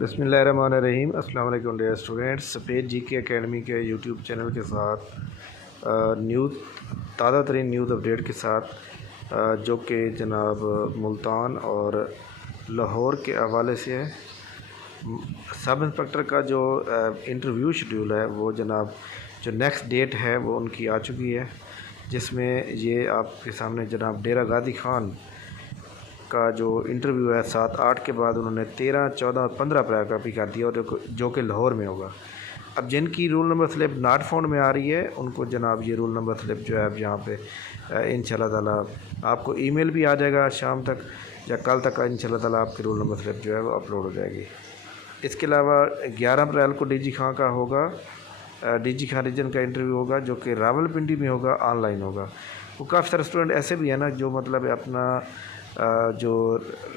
بسم اللہ الرحمن الرحیم۔ السلام علیکم ڈیئر اسٹوڈنٹس، سفید جی کے اکیڈمی کے یوٹیوب چینل کے ساتھ تازہ ترین نیوز اپڈیٹ کے ساتھ جو کہ جناب ملتان اور لاہور کے حوالے سے ہے۔ سب انسپکٹر کا جو انٹرویو شیڈیول ہے وہ جناب جو نیکسٹ ڈیٹ ہے وہ ان کی آ چکی ہے، جس میں یہ آپ کے سامنے جناب ڈیرہ غازی خان کا جو انٹرویو ہے 7-8 کے بعد انہوں نے 13, 14 اور 15 اپریل کا بھی کر دیا، اور جو کہ لاہور میں ہوگا۔ اب جن کی roll number slip not found میں آ رہی ہے ان کو جناب یہ رول نمبر سلپ جو ہے اب یہاں پہ انشاءاللہ تعالیٰ آپ کو ای میل بھی آ جائے گا شام تک یا کل تک انشاءاللہ تعالیٰ آپ کی رول نمبر سلپ جو ہے وہ اپلوڈ ہو جائے گی۔ اس کے علاوہ 11 اپریل کو ڈی جی خان کا ہوگا، ڈی جی خان ریجن کا انٹرویو ہوگا جو کہ راولپنڈی میں ہوگا، آن لائن ہوگا۔ وہ کافی سارے اسٹوڈنٹ ایسے بھی ہیں نا جو مطلب اپنا جو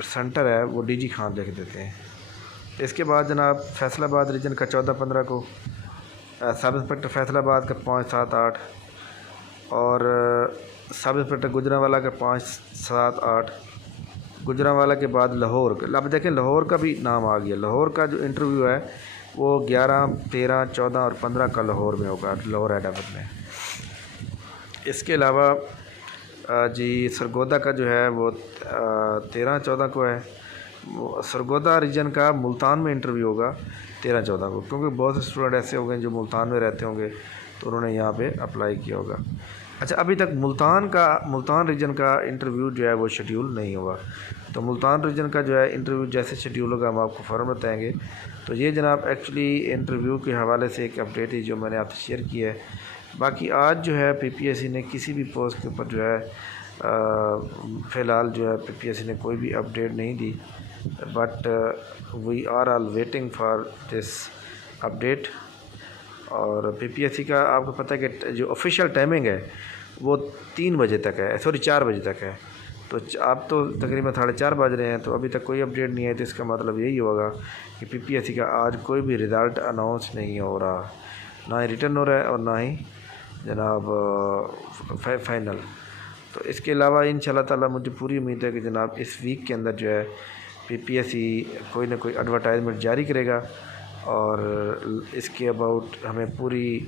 سینٹر ہے وہ ڈی جی خان لکھ دیتے ہیں۔ اس کے بعد جناب فیصل آباد ریجن کا 14-15 کو، سب انسپکٹر فیصل آباد کا 5, 7, 8 اور سب انسپکٹر گجرانوالہ کا 5, 7, 8 گجرانوالہ کے بعد لاہور کا۔ اب دیکھیں لاہور کا بھی نام آ گیا۔ لاہور کا جو انٹرویو ہے وہ 11, 13, 14 اور 15 کا لاہور میں ہوگا، لاہور ہیڈ آفس میں۔ اس کے علاوہ جی سرگودا کا جو ہے وہ 13, 14 کو ہے۔ سرگودا ریجن کا ملتان میں انٹرویو ہوگا 13, 14 کو، کیونکہ بہت سے اسٹوڈنٹ ایسے ہو گئے جو ملتان میں رہتے ہوں گے تو انہوں نے یہاں پہ اپلائی کیا ہوگا۔ اچھا، ابھی تک ملتان ریجن کا انٹرویو جو ہے وہ شیڈیول نہیں ہوا، تو ملتان ریجن کا جو ہے انٹرویو جیسے شیڈیول ہوگا ہم آپ کو فوراً بتائیں گے۔ تو یہ جناب ایکچولی انٹرویو کے حوالے سے ایک اپڈیٹ ہے جو میں نے آپ سے شیئر کی ہے۔ باقی آج جو ہے پی پی ایس سی نے کسی بھی پوسٹ کے اوپر جو ہے فی الحال جو ہے پی پی ایس سی نے کوئی بھی اپڈیٹ نہیں دی، but we are all waiting for this update. اور پی پی ایس سی کا آپ کو پتہ ہے کہ جو آفیشیل ٹائمنگ ہے وہ 3 بجے تک ہے، 4 بجے تک ہے۔ تو آپ تو تقریباً 4:30 بج رہے ہیں تو ابھی تک کوئی اپڈیٹ نہیں ہے، تو اس کا مطلب یہی ہوگا کہ پی پی ایس سی کا آج کوئی بھی رزلٹ اناؤنس نہیں ہو رہا، نہ ہی ریٹرن ہو رہا ہے اور نہ ہی جناب فائنل۔ تو اس کے علاوہ انشاءاللہ تعالیٰ مجھے پوری امید ہے کہ جناب اس ویک کے اندر جو ہے پی پی ایس سی کوئی نہ کوئی ایڈورٹائزمنٹ جاری کرے گا، اور اس کے اباؤٹ ہمیں پوری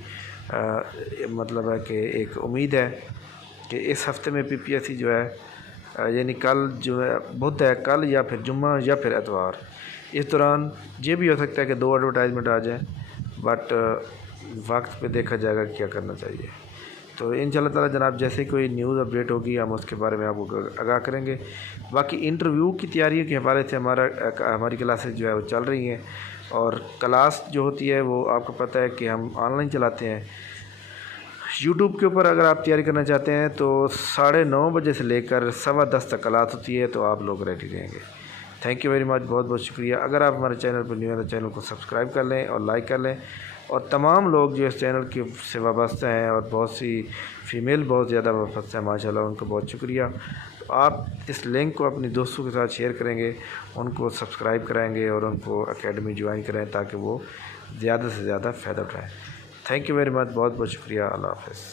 مطلب ہے کہ ایک امید ہے کہ اس ہفتے میں پی پی ایس سی جو ہے یعنی کل جو ہے بدھ ہے، کل یا پھر جمعہ یا پھر اتوار، اس دوران یہ بھی ہو سکتا ہے کہ 2 ایڈورٹائزمنٹ آ جائیں، بٹ وقت پہ دیکھا جائے گا کیا کرنا چاہیے۔ تو انشاءاللہ تعالیٰ جناب جیسے کوئی نیوز اپڈیٹ ہوگی ہم اس کے بارے میں آپ کو آگاہ کریں گے۔ باقی انٹرویو کی تیاریوں کے حوالے سے ہماری کلاسز جو ہے وہ چل رہی ہیں، اور کلاس جو ہوتی ہے وہ آپ کو پتہ ہے کہ ہم آن لائن چلاتے ہیں یوٹیوب کے اوپر۔ اگر آپ تیاری کرنا چاہتے ہیں تو 9:30 بجے سے لے کر 10:15 تک کلاس ہوتی ہے، تو آپ لوگ ریڈی رہیں گے۔ تھینک یو ویری مچ، بہت بہت شکریہ۔ اگر آپ ہمارے چینل پر نیو ہیں تو چینل کو سبسکرائب کر لیں اور لائک کر لیں، اور تمام لوگ جو اس چینل کے سے وابستہ ہیں، اور بہت سی فیمیل بہت زیادہ وابستہ ہیں ماشاءاللہ، ان کو بہت شکریہ۔ تو آپ اس لنک کو اپنی دوستوں کے ساتھ شیئر کریں گے، ان کو سبسکرائب کرائیں گے اور ان کو اکیڈمی جوائن کریں تاکہ وہ زیادہ سے زیادہ فائدہ اٹھائیں۔ تھینک یو ویری مچ، بہت بہت شکریہ، اللہ حافظ۔